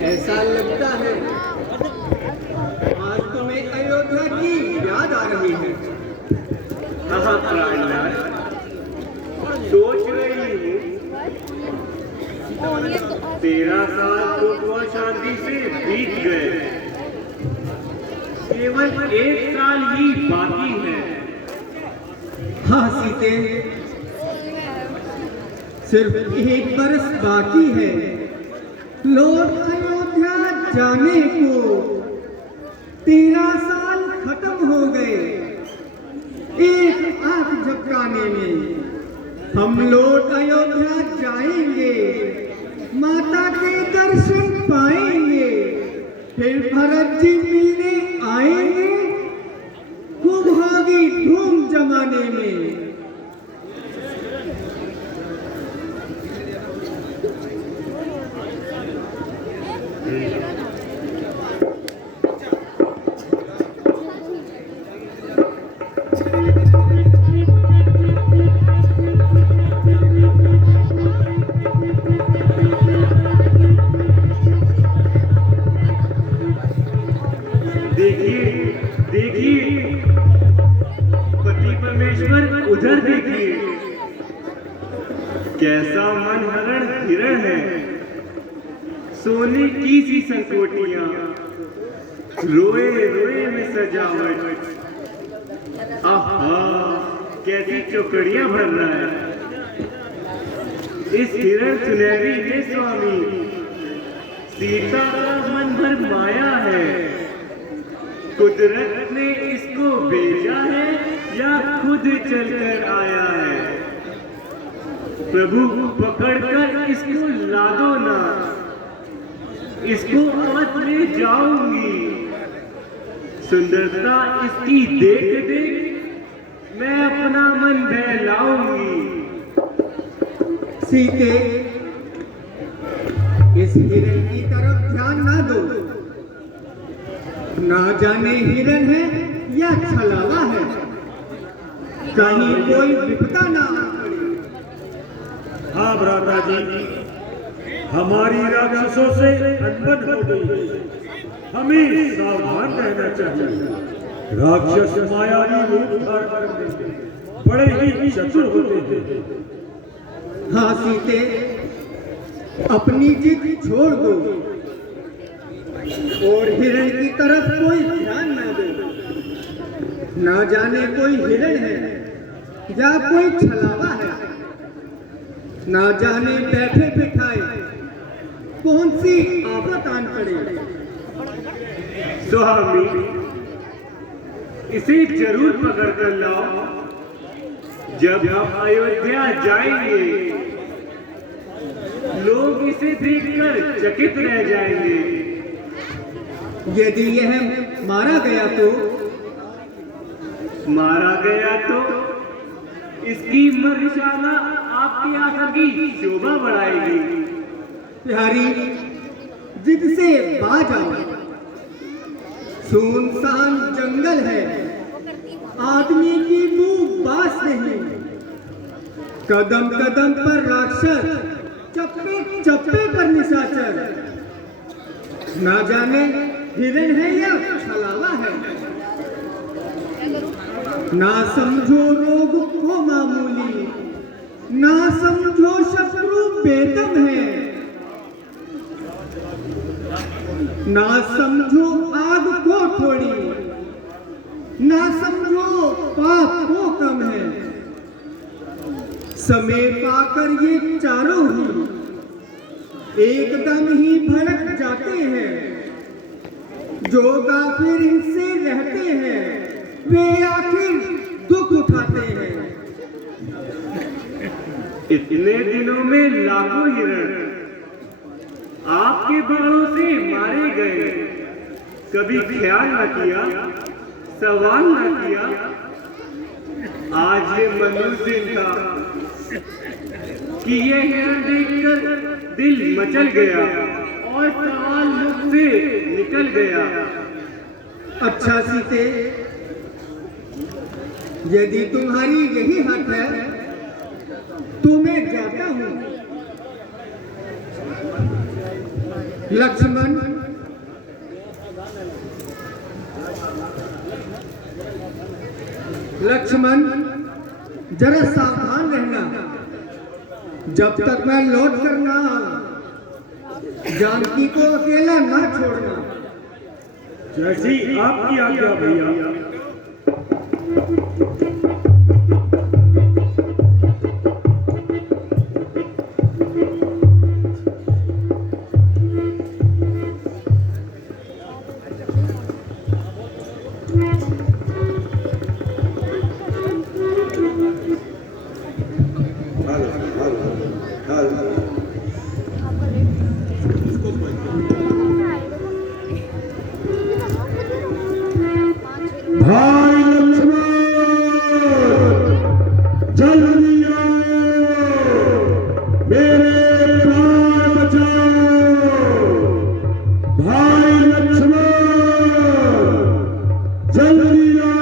ऐसा लगता है आज तुम्हें अयोध्या की याद आ रही है। हाँ प्राणनाथ, सोच रही हूँ 13 साल सुख व शांति से बीत गए, केवल 1 साल ही बाकी है। हाँ सीते, सिर्फ 1 बरस बाकी है लौट अयोध्या जाने को। 13 साल खत्म हो गए। एक आंख झपकाने में हम लौट अयोध्या जाएंगे, माता के दर्शन पाएंगे, फिर भरत जी मिलने आएंगे, खूब होगी धूम जमाने में। उधर देखिए, कैसा मनहरण हिरण है। सोने की सी संकोटियां, रोए रोए में सजावट। आहा, कैसी चौकड़ियां भर रहा है इस हिरण सुनहरी में स्वामी। सीता का मन भर माया है, कुदरत ने इसको भेजा है या खुद चलकर आया है। प्रभु पकड़कर इसको ला दो ना, इसको मत ले जाऊंगी। सुंदरता इसकी देख देख मैं अपना मन बहलाऊंगी। सीते, इस हिरण की तरफ ध्यान ना दो। ना जाने हिरण है या छलावा है, कहीं कोई विपदा ना आ पड़े। हाँ भ्राता जी, हमारी राक्षसों से अनबन हो गई, हमें सावधान रहना चाहिए। राक्षस मायावी रूप धारण करते बड़े ही चतुर होते हैं। हाँ सीते, अपनी जिद छोड़ दो और हिरण की तरफ कोई ध्यान ना दो। ना जाने कोई हिरण है या कोई छलावा है, ना जाने बैठे बिठाए कौन सी आफत आन पड़े। स्वामी, इसे जरूर पकड़ कर लाओ। जब हम अयोध्या जाएंगे, लोग इसे देखकर चकित रह जाएंगे। यदि यह मारा गया तो इसकी मर्यादा आपकी आंखों की शोभा बढ़ाएगी। प्यारी, जिद से बाज आओ। सुनसान जंगल है, आदमी की मुंह बास नहीं। कदम कदम पर राक्षस, चप्पे चप्पे पर निशाचर। ना जाने हिरण है या छलावा है, ना समझो रोग को मामूली, ना समझो शत्रु बेदम है, ना समझो आग को थोड़ी, ना समझो पाप को कम है। समय पाकर ये चारों ही एकदम ही भड़क जाते हैं। जो गाफिर इनसे रहते हैं वे आखिर दुख उठाते हैं। इतने दिनों में लाखों हिरण आपके बाणों से मारे गए, कभी ख्याल न किया, सवाल न किया। आज ये मनुष्य था कि ये हिरण देखकर दिल मचल गया और सवाल मुख से निकल गया। अच्छा सीते, यदि तुम्हारी यही हक है तो मैं जाता हूं। लक्ष्मण, लक्ष्मण जरा सावधान रहना। जब तक मैं लौट कर ना आऊं, जानकी को अकेला ना छोड़ना। जैसी आपकी आज्ञा भैया। भाई लक्ष्मण, जल्दी आओ, मेरे प्राण बचाओ। भाई लक्ष्मण, जल्दी आओ।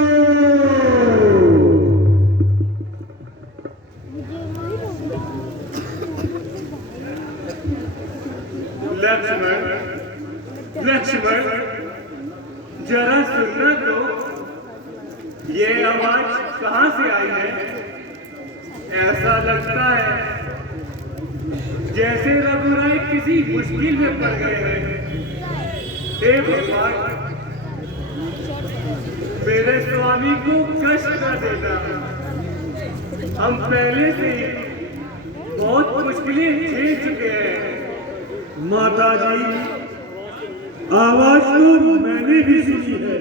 लक्ष्मण, लक्ष्मण, जरा सुनना तो, ये आवाज कहां से आई है? ऐसा लगता है जैसे रघुराय किसी मुश्किल में पड़ गए हैं। हे भगवान, मेरे स्वामी को कष्ट न देना। हम पहले से ही बहुत मुश्किलें झेल चुके हैं। माता जी, आवाज तो मैंने भी सुनी है,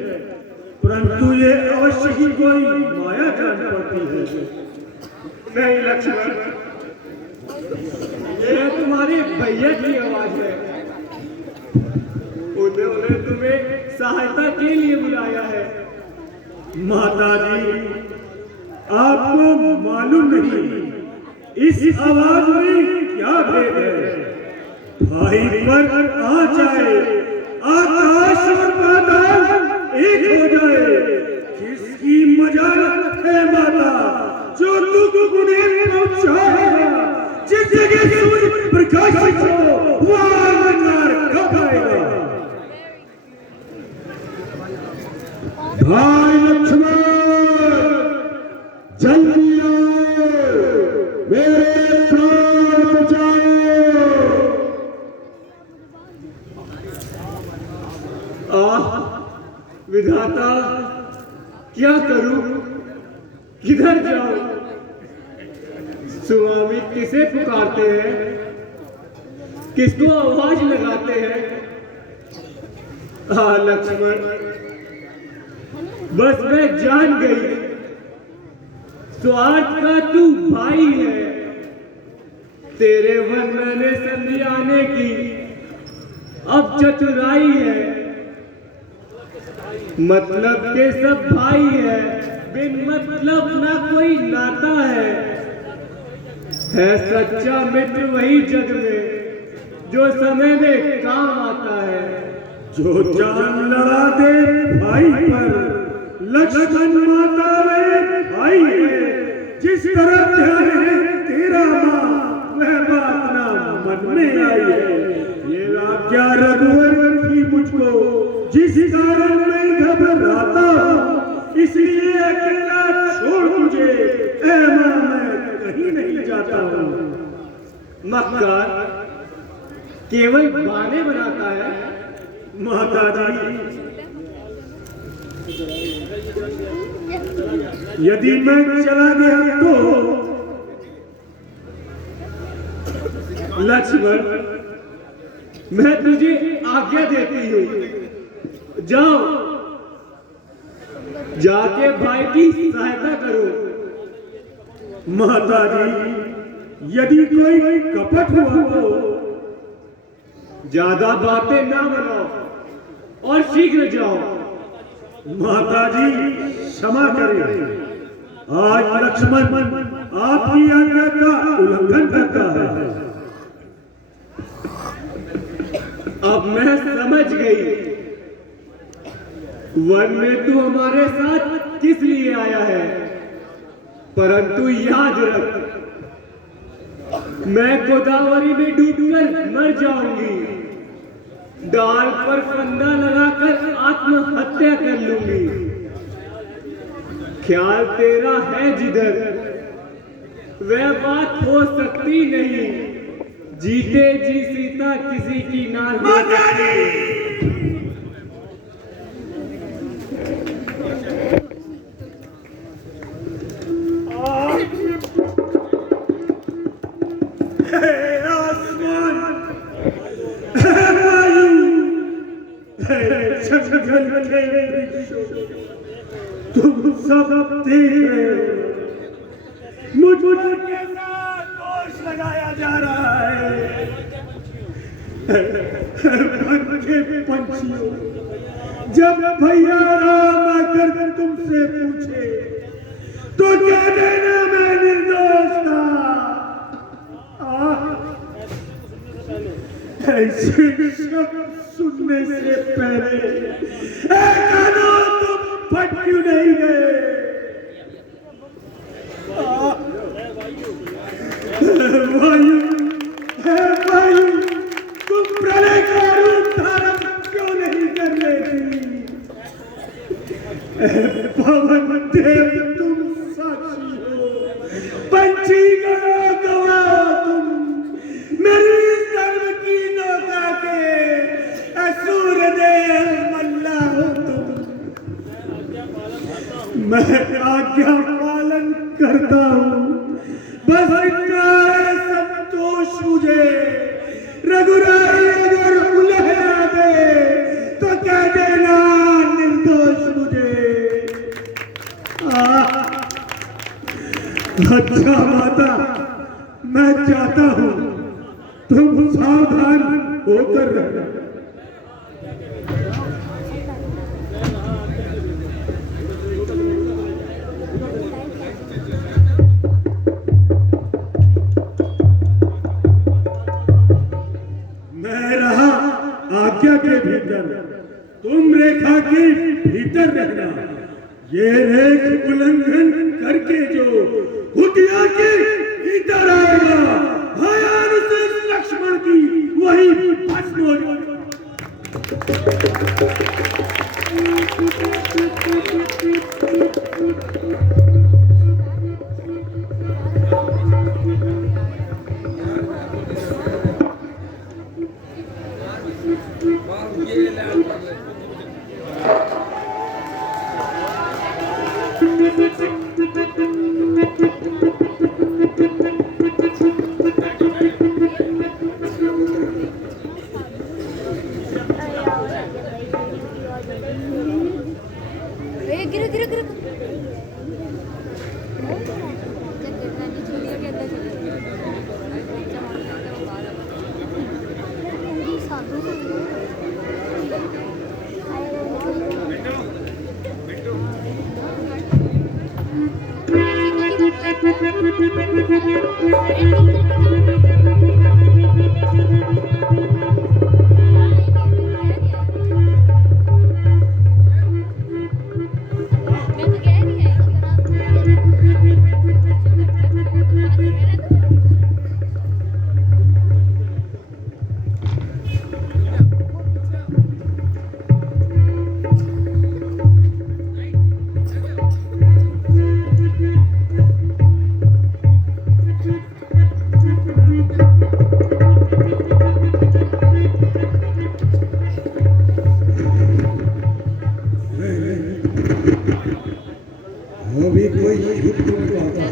परंतु ये अवश्य ही कोई माया जान पड़ती है। नहीं लक्ष्मण, ये तुम्हारे भैया की आवाज है। उन्होंने तुम्हें सहायता के लिए बुलाया है। माता जी, आपको मालूम नहीं इस आवाज में क्या भेद है। भाई पर आ जाए, आकाश और पाताल एक हो जाए। किसकी मजाल है माता, जो दुख उन्हें पहुंचाएगा। जिस जगह सूर्य प्रकाशित हो, वहां अंधकार कब आएगा। भाई लक्ष्मण, जल्दी आओ, मेरे प्राण बचाओ। विधाता, क्या करूं, किधर जाऊं? स्वामी किसे पुकारते हैं, किसको आवाज लगाते हैं? लक्ष्मण, बस मैं जान गई, स्वार्थ का तू भाई है। तेरे मन मैंने संधि आने की अब चतुराई है। मतलब के सब भाई है, बिन मतलब ना कोई नाता है सच्चा मित्र वही जग में जो समय में काम आता है। जो जान लड़ा दे भाई पर, लक्ष्मण माता वे भाई है। जिस तरफ ध्यान है तेरा माँ, वह बात ना मन में आई है। ये आज्ञा रघुवर की मुझको, जिस कारण मैं घबराता हूँ, इसलिए अकेला छोड़ तुझे ऐ माँ मैं कहीं नहीं जाता हूँ। मक्कार केवल बहाने बनाता है। माता जी, यदि मैं चला गया तो लक्ष्मण, मैं तुझे आज्ञा देती हूँ, जाओ, जाके भाई की सहायता करो। माता जी, यदि कोई कपट हुआ तो ज्यादा बातें ना बनाओ और शीघ्र जाओ। माता जी, क्षमा करें, आज लक्ष्मण आपकी आज्ञा का उल्लंघन करता है। अब मैं समझ गई, वन में तू हमारे साथ किस लिए आया है। परंतु याद रख, मैं गोदावरी में डूबकर मर जाऊंगी। डाल पर फंदा लगाकर आत्महत्या कर लूंगी। ख्याल तेरा है जिधर वह बात हो सकती नहीं, जीते जी सीता किसी की ना हो सकती। तुम सब देख रहे हो मुझे कैसा दोष लगाया जा रहा है। के पंछियों, जब भैया राम आकर तुमसे पूछे तो कह देना मैं निर्दोष था। ऐसे शब्द सुनने से पहले तुम फट क्यों नहीं गए? वायु, वायु, तुम प्रलय का रूप धारण क्यों नहीं कर रही? पवन देव तुम साक्षी हो, पंछी गणों गवाह तुम, मेरी सर्व की नौका के असुर देव मल्ला हो तुम। मैं आज्ञा पालन करता हूँ, बस इतना संतोष मुझे। रघुराई अगर उलहना दे तो कह देना निर्दोष मुझे। अच्छा माता, मैं चाहता हूँ तुम सावधान होकर रहना। मैं रहा आज्ञा के भीतर, तुम रेखा के भीतर रहना। ये रेख उल्लंघन करके जो हुटिया के भीतर आएगा, भयानुसित लक्ष्मण की वही भस्म हो जाएगा। गिर गिर गिर अभी कोई युद्ध नहीं आता।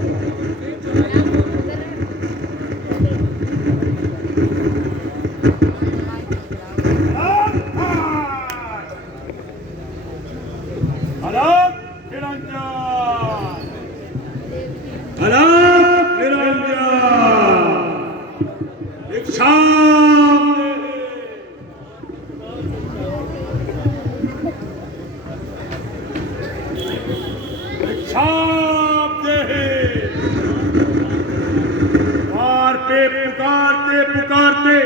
पुकारते पुकारते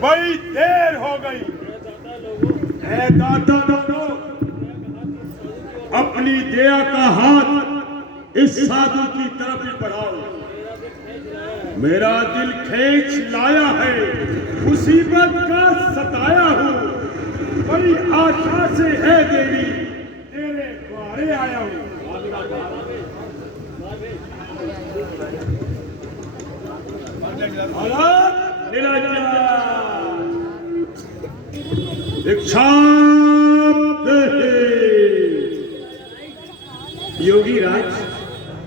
बड़ी देर हो गई। ऐ दाता दोनों, अपनी दया का हाथ इस साधु की तरफ ही बढ़ाओ। मेरा दिल खींच लाया है, मुसीबत का सताया हूँ। बड़ी आशा से है देवी, तेरे द्वारे आया हूँ। इच्छा योगी राज,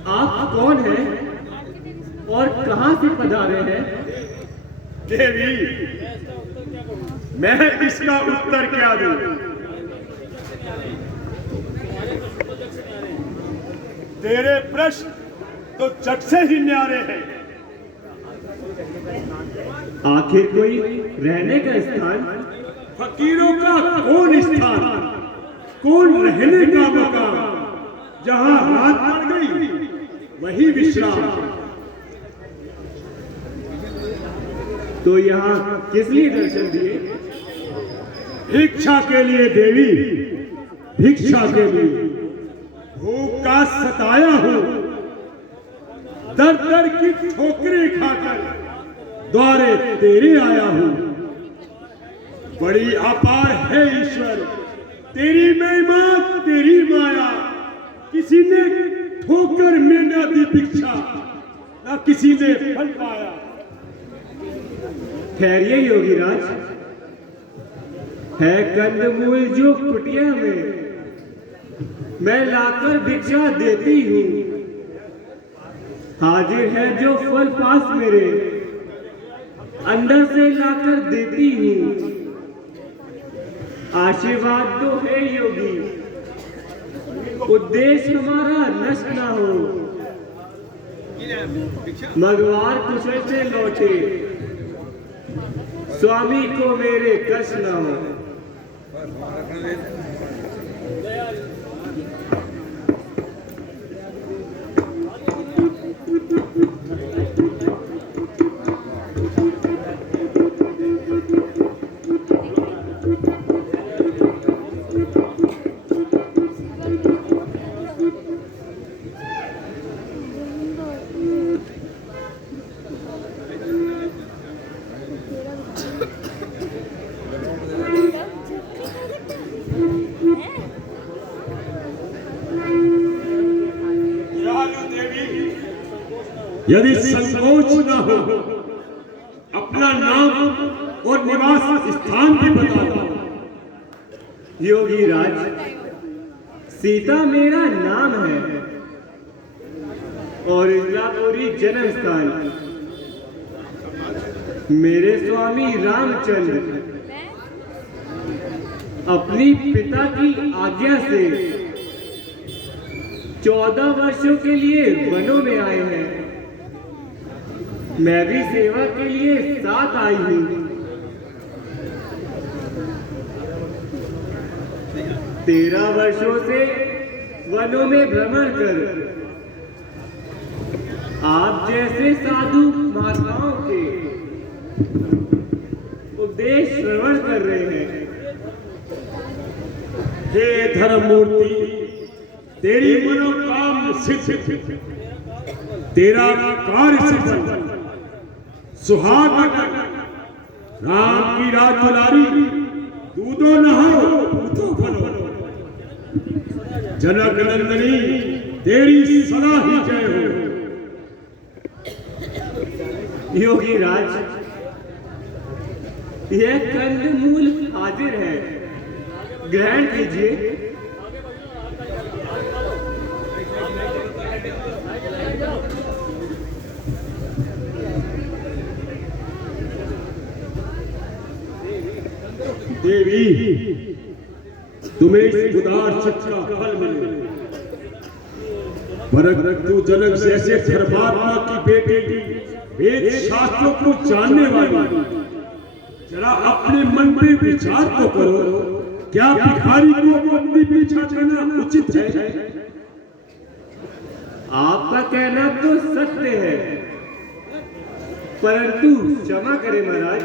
आप कौन हैं और कहां से पधारे हैं? देवी, मैं इसका उत्तर क्या दूं? तेरे प्रश्न तो जग से ही न्यारे हैं। आखिर कोई रहने का स्थान? फकीरों का कौन स्थान, कौन रहने का मकान? जहां रात पड़ गई वही विश्राम। तो यहाँ किस लिए दर्शन दिए? भिक्षा के लिए देवी, भिक्षा के लिए। भूख का सताया हूं, दर दर की ठोकरें खाकर द्वारे तेरे आया हूं। बड़ी अपार है ईश्वर, तेरी महिमा, तेरी माया। किसी ने ठोकर में न दी भिक्षा, न किसी ने फल पाया। ठहरिए योगी राज, है कंदमूल जो कुटिया में मैं लाकर भिक्षा देती हूँ। हाजिर है जो फल पास मेरे, अंदर से लाकर देती हूँ। आशीर्वाद तो है योगी, उद्देश्य हमारा नष्ट ना हो। मगवार कुशल से लौटे, स्वामी को मेरे कष्ट न हो। यदि संकोच न हो, अपना नाम और निवास स्थान भी बता दो। योगी राज, सीता मेरा नाम है और इस्लापुरी जन्म स्थान। मेरे स्वामी रामचंद्र अपनी पिता की आज्ञा से 14 वर्षों के लिए वनों में आए हैं। मैं भी सेवा के लिए साथ आई हूं। 13 वर्षों से वनों में भ्रमण कर आप जैसे साधु महात्माओं के उपदेश श्रवण कर रहे हैं। हे धर्ममूर्ति, तेरी मनोकामना सिद्ध, तेरा कार्य सिद्ध। सुहाग राम की राज दुलारी, दूधो न हो पूतो फलो। जनक नंदनी, तेरी सदा ही जय हो। योगी राज, यह कंदमूल हाजिर है, ग्रहण कीजिए। देवी, तुम्हें इस उदार चित्त का फल मिले। परंतु जनक जैसे धर्मात्मा की बेटी, वेद शास्त्रों को जानने वाली, जरा अपने मन में विचार तो करो, क्या भिखारी को बंदी भिक्षा देना उचित है? आपका कहना तो सत्य है, परंतु क्षमा करें महाराज,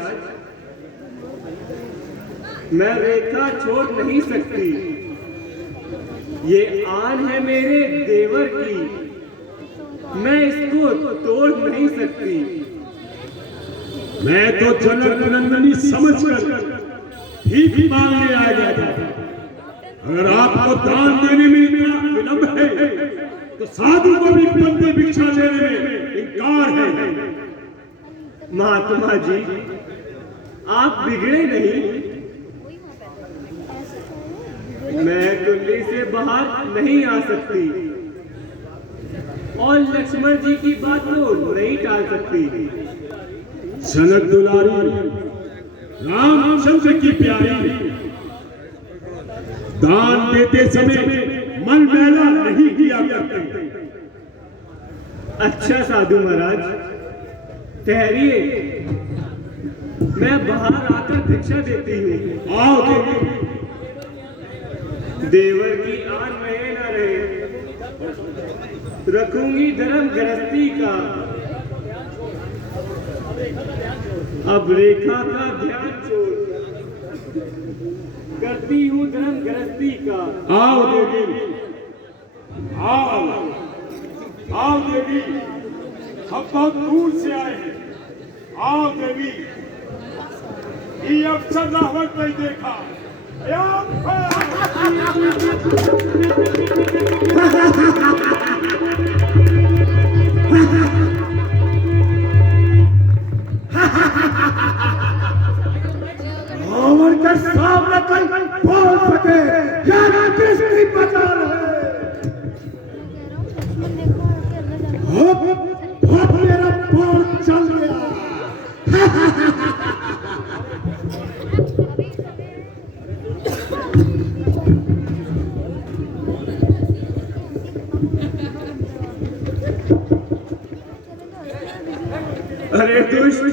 मैं रेखा छोड़ नहीं सकती। ये आन है मेरे देवर की, मैं इसको तोड़ नहीं सकती। मैं तो जनक नंदनी समझकर भीख मांगने आ गया था। अगर आपको दान देने में इतना विलंब है तो साधु को भी बंदे भिक्षा देने में इनकार है। महात्मा जी, आप बिगड़े नहीं। मैं कुंडी से बाहर नहीं आ सकती और लक्ष्मण जी की बात तो नहीं टाल सकती। जनक दुलारी, रामचंद्र की प्यारी, दान देते समय मन मैला नहीं किया करते। अच्छा साधु महाराज, ठहरिए, मैं बाहर आकर भिक्षा देती हूँ। आओ तो। देवर की आन रहे न रहे, रखूंगी धर्म गृहस्थी का। अब रेखा का ध्यान छोड़ करती हूँ धर्म गृहस्थी का। आओ देवी, आओ आओ देवी, हम बहुत दूर से आए हैं। आओ देवी, ये अवसर रावत नहीं देखा। रावण के सामने कोई बोल सके, या किसकी मजाल है? अब मेरा बाण चल गया। अरे दुष्ट,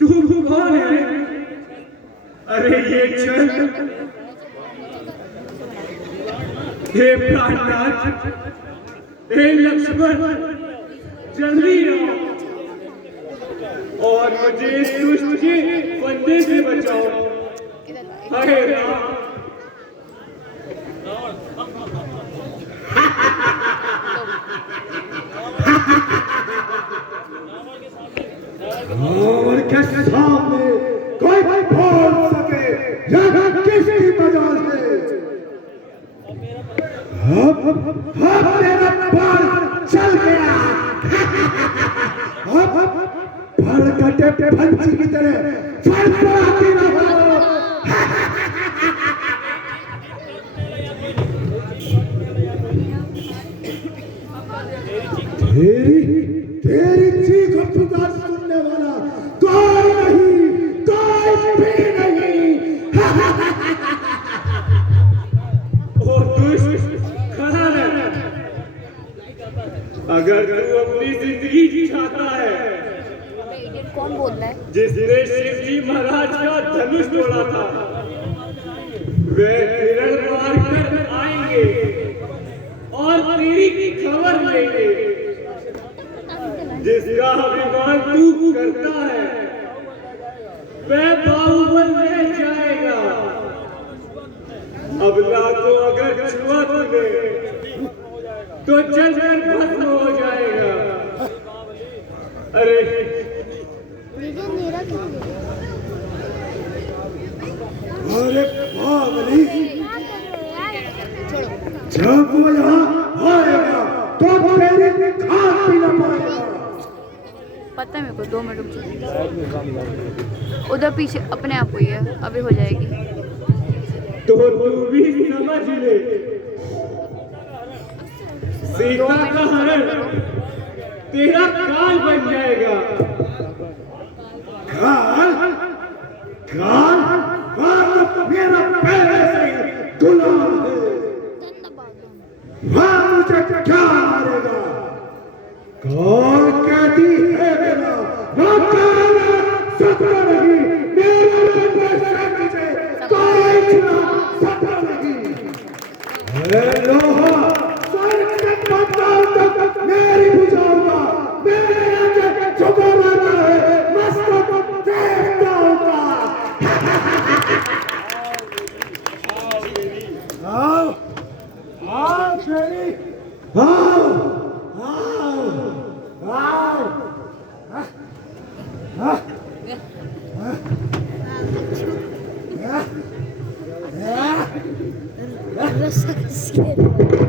तू कौन है? अरे ये चल। हे प्राणनाथ, हे लक्ष्मण, जल्दी आओ और मुझे इस दुष्ट के फंदे से बचाओ। हे राम। रावण के सामने कोई बोल सके, या किसकी मजाल है? अब मेरा बाण चल गया। अब भड़कटे पंछी की तरह फड़फड़ाती रहो। तेरी चीख पुकार सुनने वाला कोई नहीं, कोई भी नहीं। ओ दुष्ट, खड़ा रह। अगर तू अपनी जिंदगी चाहता है, कौन बोल रहा है? जिसने शिव जी महाराज का धनुष तोड़ा था, वे हिरण मार कर आएंगे और तेरी खबर लेंगे। जिसका अभिमान तू करता है, वह बाहुबल रह जाएगा। अबला को अगर छुआ तूने, तो जलकर भस्म हो जाएगा। अरे अरे पागली, जब वो यहाँ आएगा तो तेरी खाक भी न पाएगा। पता है मेरे को, 2 मिनट रुक जाओ। उधर पीछे अपने आप हुई है, अभी हो जाएगी। तो तू भी समझ ले, सीता का हरण तेरा काल बन जाएगा। काल? काल? काल मेरा पहले से गुलाम है। वह मुझे क्या मारेगा? कौन कहती है मेरा काला सकता नहीं, मेरे शक्ति से कोई छुड़ा सकता नहीं। अरे लोहा स्वर्ग से पाताल तक मेरी भुजाओं का मेरे आगे झुका रहता है, मस्तक देखता होगा। आओ आओ शेरी, आओ आओ आओ। रस्सा किसी